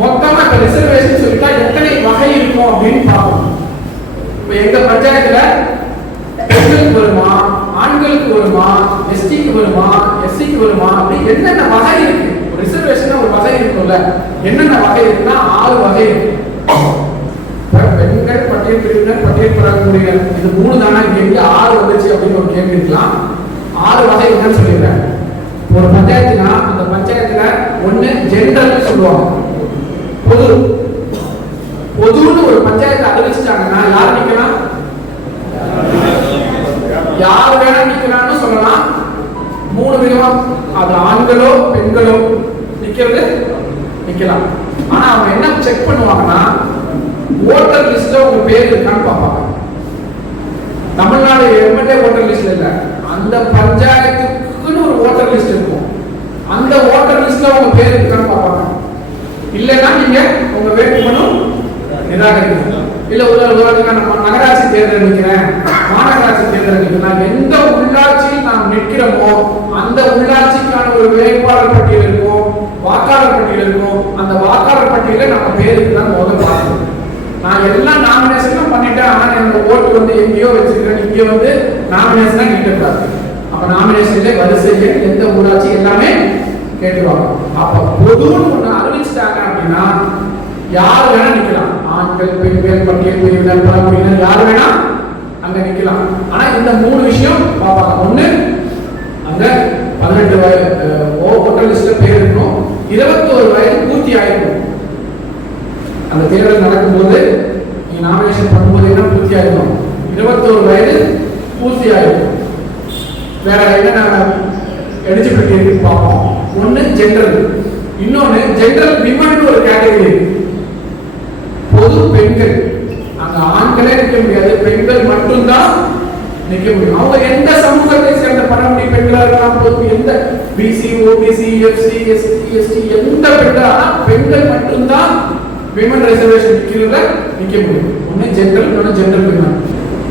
மொத்தமா இப்ப ரிசர்வேஷன் சொல்லிட்டா எத்தனை வகை இருக்கும் அப்படின்னு பார்க்கணும். இப்ப எங்க பஞ்சாயத்துல பெண்களுக்கு வருமா, ஆண்களுக்கு வருமா, எஸ்டிக்கு வருமா, எஸ்சிக்கு வருமா, அப்படி என்னென்ன வகை இருக்கு? ரிசர்வேஷன் ஒரு வகை இருக்கும்ல, என்னென்ன வகை இருக்குன்னா 6 வகை இருக்கு. பெண்கள், பட்டியல் பிரிவினர், பட்டியல் பெறக்கூடிய இது 3 தானே, இங்க 6 வந்துச்சு அப்படின்னு ஒரு கேள்வி இருக்கலாம். 6 வகை என்னன்னு சொல்லிடுறேன். ஒரு பஞ்சாயத்துனா அந்த பஞ்சாயத்துல ஒண்ணு ஜெனரல் சொல்லுவாங்க, பொது. பொதுன்னு ஒரு பஞ்சாயத்தை அறிவிச்சிட்டாங்கன்னா யார் நிக்கலாம்? யார் வேணா நிக்கலாம்னு சொல்லலாம். 3 விதமா, அது ஆண்களோ பெண்களோ நிக்கிறது நிக்கலாம். ஆனா அவங்க என்ன செக் பண்ணுவாங்கன்னா ஓட்டர் லிஸ்ட்ல உங்க பேர் இருக்கான்னு பார்ப்பாங்க. தமிழ்நாடு எம்எல்ஏ ஓட்டர் லிஸ்ட்ல இல்ல, அந்த பஞ்சாயத்துக்குன்னு ஒரு ஓட்டர் லிஸ்ட் இருக்கும். அந்த ஓட்டர் லிஸ்ட்ல உங்க பேர் இருக்கான்னு பார்ப்பாங்க. இல்லைன்னா நீங்க உங்க வேட்புமனு நிராகரிக்கணும். இல்ல ஒரு நகராட்சி தேர்தல் நிற்கிறேன், மாநகராட்சி தேர்தல் நிற்கிறேன், எந்த உள்ளாட்சியில் நாம் நிற்கிறோமோ அந்த உள்ளாட்சிக்கான ஒரு வேட்பாளர் பட்டியல் இருக்கும், வாக்காளர் பட்டியல் இருக்கும். அந்த வாக்காளர் பட்டியல நம்ம பேருக்கு தான் முதல் பார்க்கணும். நான் எல்லாம் நாமினேஷனும் பண்ணிட்டேன், ஆனா என்னோட ஓட்டு வந்து எங்கேயோ வச்சிருக்கேன், இங்கே வந்து நாமினேஷனா கேட்கக்கூடாது. அப்ப நாமினேஷன்ல வரிசையை எந்த ஊராட்சி எல்லாமே கேட்டுவாங்க. அப்ப பொதுன்னு ஒண்ணு அறிவிச்சிட்டாங்க அப்படின்னா யார் வேணா நிக்கலாம். ஆண்கள், பெண்கள், பட்டியல் பிரிவினர், பழங்குடியினர், யார் வேணா அங்க நிக்கலாம். ஆனா இந்த 3 விஷயம் பார்ப்பாங்க. ஒண்ணு, அங்க 18 வயது ஓட்டர் லிஸ்ட்ல பேர் இருக்கணும். 21 வயது பூர்த்தி ஆயிருக்கும். அந்த தேர்தல் நடக்கும்போது நீங்க நாமினேஷன் பண்ணும்போது என்ன பூர்த்தி ஆயிருக்கும்? 21 வயது பூர்த்தி ஆயிருக்கும். வேற என்னென்ன எலிஜிபிலிட்டி இருக்குன்னு பார்ப்போம். ஒண்ணு ஜெனரல், இன்னொன்னு ஜெனரல் விமன் ஒரு கேட்டகரி. பொது பெண்கள், அங்க ஆண்களே நிற்க முடியாது, பெண்கள் மட்டும்தான் நிற்க முடியும். அவங்க எந்த சமூகத்தை சேர்ந்த பழங்குடி பெண்களா இருக்கலாம், பொது எந்த BC, OBC, FC, ST, ST எந்த பெண்கள் மட்டும்தான் விமன் ரிசர்வேஷன் நிக்க முடியும். ஒன்னு ஜெனரல், இன்னொன்னு ஜெனரல் விமன்,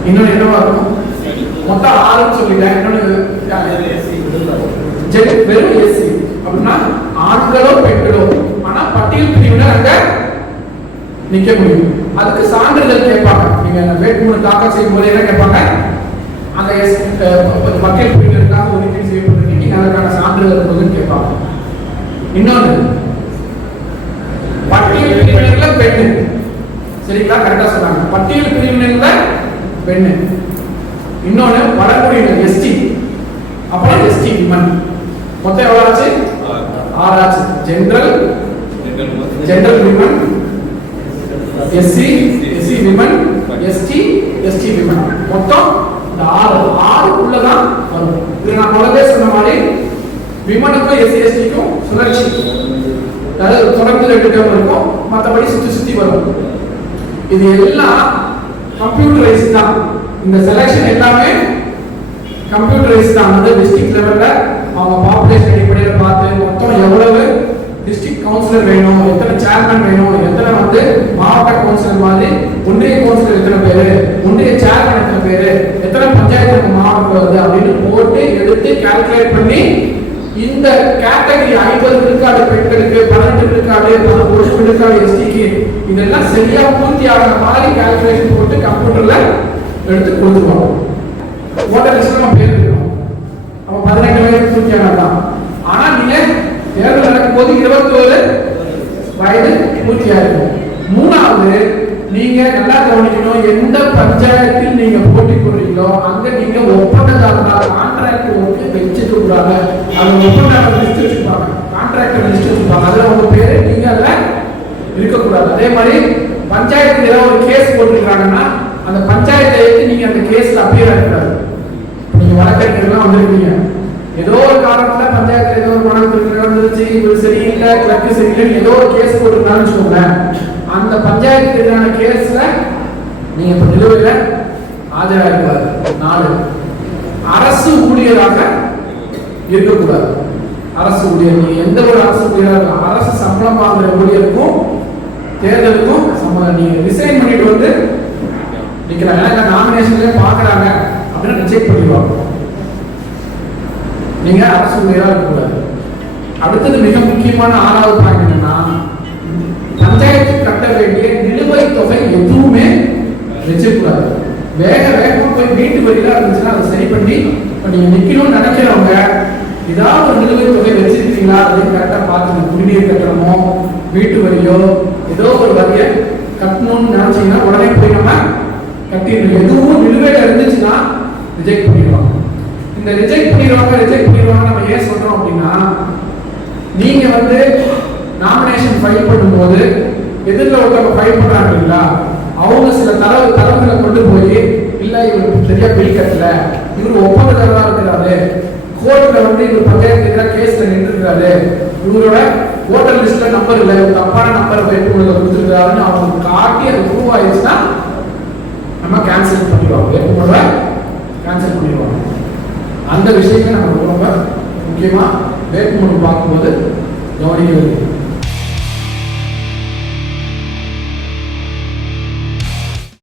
இன்னொன்னு என்னவா இருக்கும்? மொத்தம் 6 சொல்லிட்டேன். இன்னொன்னு வெறும் எஸ்சி அப்படின்னா ஆண்களோ பெண்களோ, ஆனா பட்டியல் பிரிவினர் அங்க நிக்க முடியும். அதுக்கு சான்றிதழ் கேட்பாங்க. நீங்க வேட்புமனு தாக்கல் செய்யும் போது என்ன கேட்பாங்க? அந்த பட்டியல் பிரிவினருக்காக ஒதுக்கீடு செய்யப்பட்டிருக்கு, நீங்க அதற்கான சான்றிதழ் இருக்குதுன்னு கேட்பாங்க. இன்னொன்று, பட்டியல் பிரிவினர்ல பெண்ணு, சரிங்களா? கரெக்டா சொன்னாங்க, பட்டியல் பிரிவினர்ல பெண்ணு. இன்னொன்னு பழங்குடியினர் எஸ்டி, அப்புறம் எஸ்டி விமன். மொத்தம் எவ்வளவு ஆச்சு? 6 ஆச்சு. General women, SC, SC women, ST, ST women. மொத்தம் இந்த 6 வரும். இது நான் முதல்ல சொன்ன மாதிரி விமனுக்கும் எஸ்சி எஸ்டிக்கும் சுழற்சி, அதாவது தொடர்ந்து 2 டேர்ம் இருக்கும், மற்றபடி சுத்தி வரும். இது எல்லாம் கம்ப்யூட்டரைஸ் தான். இந்த செலக்ஷன் எல்லாமே கம்ப்யூட்டரைஸ் தான். வந்து டிஸ்ட்ரிக்ட் லெவல்ல அவங்க பாப்புலேஷன் அடிப்படையில் பார்த்து மொத்தம் எவ்வளவு டிஸ்ட்ரிக்ட் கவுன்சிலர் வேணும், எத்தனை சேர்மன் வேணும், எத்தனை வந்து மாவட்ட கவுன்சிலர் மாதிரி ஒன்றிய கவுன்சிலர் எத்தனை பேரு, ஒன்றிய சேர்மன் எத்தனை பேரு, எத்தனை பஞ்சாயத்து மாவட்டம் வருது அப்படின்னு போட்டு எடுத்து கால்குலேட் பண்ணி இந்த கேட்டகரி 50 விழுக்காடு பெண்களுக்கு, 18 விழுக்காடு, 11 விழுக்காடு எஸ்டிக்கு இதெல்லாம் சரியா பூர்த்தி ஆகிற மாதிரி கால்குலேஷன் போட்டு கம்ப்யூட்டர்ல எடுத்து கொடுத்துருவாங்க. ஓட்டர் லிஸ்ட்ல நம்ம பேர் இருக்கணும். நம்ம 18 வயது பூர்த்தி ஆனதான். ஆனா நீங்க தேர்தல் நடக்கும்போது 21 வயது பூர்த்தி ஆயிருக்கும். 3வது, நீங்க நல்லா கவனிக்கணும், எந்த பஞ்சாயத்தில் நீங்க போட்டி போடுறீங்களோ அங்க நீங்க ஒப்பந்ததாரர் கான்ட்ராக்ட் ஒர்க்கு வச்சுக்க கூடாது. அது ஒப்பந்ததாரர் லிஸ்ட் வச்சுப்பாங்க, கான்ட்ராக்டர் லிஸ்ட் வச்சுப்பாங்க, அதுல உங்க பேரு நீங்க அதுல இருக்கக்கூடாது. அதே மாதிரி பஞ்சாயத்துல ஏதாவது ஒரு கேஸ் போட்டுருக்காங்கன்னா அந்த பஞ்சாயத்தை எடுத்து நீங்க அந்த கேஸ்ல அப்பியர் ஆகிக்கூடாது. நீங்க வழக்கறிஞர்லாம் வந்திருக்கீங்க, ஏதோ ஒரு காரணத்துல பஞ்சாயத்துல ஏதோ ஒரு மனத்தில் நடந்துருச்சு, இது சரியில்லை, கிழக்கு சரியில்லை, ஏதோ ஒரு கேஸ் போட்டுருக்கான்னு வச்சுக்கோங்களேன். அந்த பஞ்சாயத்துக்கு எதிரான கேஸ்ல நீங்க இப்ப நிலுவையில ஆஜராகக்கூடாது. 4, அரசு ஊழியராக இருக்கக்கூடாது. அரசு ஊழியர், நீங்க எந்த ஒரு அரசு ஊழியராக, அரசு சம்பளம் வாங்குற ஊழியருக்கும் தேர்தலுக்கும் சம்பளம், நீங்க ரிசைன் பண்ணிட்டு வந்து நிக்கிறாங்க, நாமினேஷன்ல பாக்குறாங்க அப்படின்னு ரிஜெக்ட் பண்ணிடுவாங்க. நீங்க அரசு ஊழியராக இருக்கக்கூடாது. அடுத்தது மிக முக்கியமான 6வது பாயிண்ட் என்னன்னா, வேகமா போய் வீட்டு வரியில இருந்துச்சுன்னா அதை சரி பண்ணி இப்போ நீங்க நிக்கணும்னு நினைக்கிறவங்க ஏதாவது ஒரு நிலுவைத் தொகை வச்சிருக்கீங்களா அதையும் கரெக்டா பார்த்துங்க. குடிநீர் கட்டணமோ வீட்டு வரியோ ஏதோ ஒரு வரியை கட்டணும்னு நினைச்சீங்கன்னா உடனே போய் நம்ம கட்டிடணும். எதுவும் நிலுவையில இருந்துச்சுன்னா ரிஜெக்ட் பண்ணிடுவாங்க. இந்த ரிஜெக்ட் பண்ணிடுவாங்க நம்ம ஏன் சொல்றோம் அப்படின்னா, நீங்க வந்து நாமினேஷன் ஃபைல் பண்ணும்போது எதிரில் ஒருத்தவங்க ஃபைல் பண்றாங்களா, அவங்க சில தரவுகளை கொண்டு போய் இல்ல இவர் சரியா பில் கட்டல, இவர் ஒப்பந்தக்காரரா இருக்கிறாரு, கோர்ட்ல வந்து இவர் பஞ்சாயத்து கேஸ்ல நின்றுருக்காரு, இவரோட ஓட்டர் லிஸ்ட்ல நம்பர் இல்லை, தப்பான நம்பர் வேட்புமனுல கொடுத்துருக்காருன்னு அவங்க காட்டி அது ப்ரூவ் ஆயிடுச்சுன்னா நம்ம கேன்சல் பண்ணிடுவாங்க, வேட்புமனுவை கேன்சல் பண்ணிடுவாங்க. அந்த விஷயமே நம்ம ரொம்ப முக்கியமா வேட்புமனு பார்க்கும்போது கவனிக்க வேண்டும்.